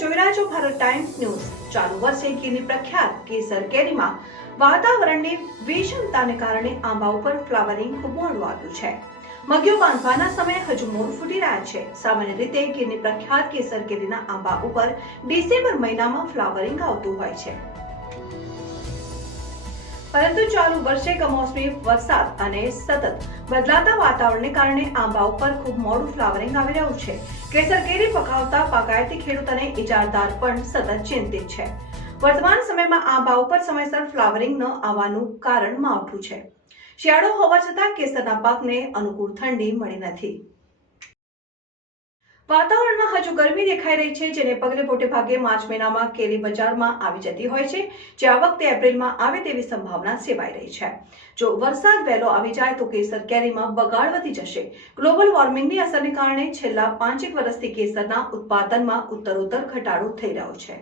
જોઈ રહ્યા છો ભારત ટાઈમ્સ ન્યૂઝ। ચાલુ વર્ષે ગીરની પ્રખ્યાત કેસર કેરીમાં વાતાવરણની વિષમતાને કારણે આંબા ઉપર ફ્લાવરિંગ ખૂબ મોડું આવ્યું છે। મગીઓ બાંધવાના સમયે હજુ મોડું ફૂટી રહ્યા છે। સામાન્ય રીતે ગીરની પ્રખ્યાત કેસર કેરીના આંબા ઉપર ડિસેમ્બર મહિનામાં ફ્લાવરિંગ આવતું હોય છે, પરંતુ ચાલુ વર્ષે કમોસમી વરસાદ અને સતત બદલાતા વાતાવરણને કારણે આંબા ઉપર ખૂબ મોડું ફ્લાવરિંગ આવી રહ્યું છે। કેસર કેરી પકાવતા બાગાયતી ખેડૂત અને ઇજારદાર પણ સતત ચિંતિત છે। વર્તમાન સમયમાં આંબા ઉપર સમયસર ફ્લાવરિંગ ન આવવાનું કારણ માવઠું છે। શિયાળો હોવા છતાં કેસરના પાકને અનુકૂળ ઠંડી મળી નથી। વાતાવરણમાં હજુ ગરમી દેખાઈ રહી છે, જેને પગલે મોટે ભાગે માર્ચ મહિનામાં કેરી બજારમાં આવી જતી હોય છે, જે આ વખતે એપ્રિલમાં આવે તેવી સંભાવના સેવાઈ રહી છે। જો વરસાદ વહેલો આવી જાય તો કેસર કેરીમાં બગાડ વધી જશે। ગ્લોબલ વોર્મિંગની અસરને કારણે છેલ્લા 5 વર્ષથી કેસરના ઉત્પાદનમાં ઉત્તરોત્તર ઘટાડો થઈ રહ્યો છે।